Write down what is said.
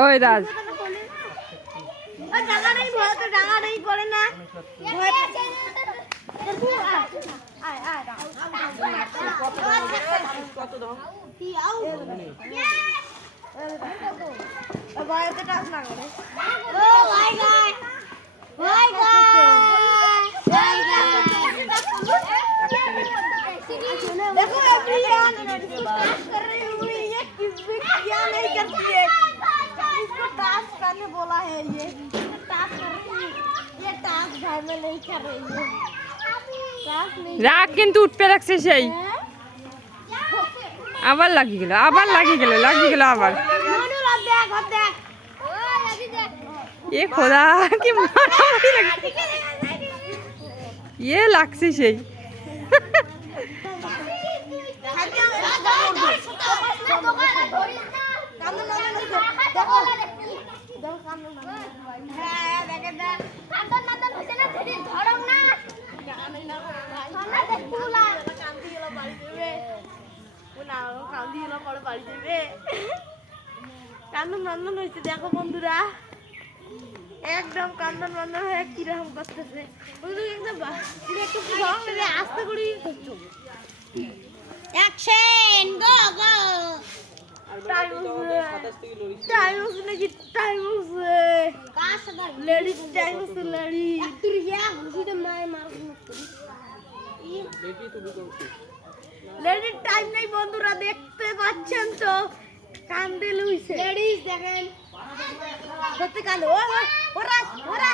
ওই রাজ ডাঙা নেই ভয় তো ডাঙা নেই করে না কত দাও ভয়তে টাচ না করে ও মাই গড মাই देखो एवरीवन इसको टास्क कर रही हूँ ये किसी क्या नहीं करती है इसको टास्क करने बोला है ये टास्क कर रही है ये टास्क घर में नहीं कर रही है टास्क नहीं রাগ কিন্তু উঠতে লাগছে সেই আবার লাগিয়ে গেল আবার আবার मनु रात देख ओ अभी देख এ খোদা কি মারামারি লাগছে এ লাগছে সেই কান্দন নন্দন হয়েছে দেখো বন্ধুরা একদম কান্দন নন্দন হয়ে কিরকম করতেছে একটু আস্তে করি অ্যাকশন গো গো টাইম নাকি time ladies time ladies ladies time নেই বন্ধুরা দেখতে পাচ্ছেন তো কান্দে লুইছে লেডিস দেখেন সত্যি কান্দে ওরা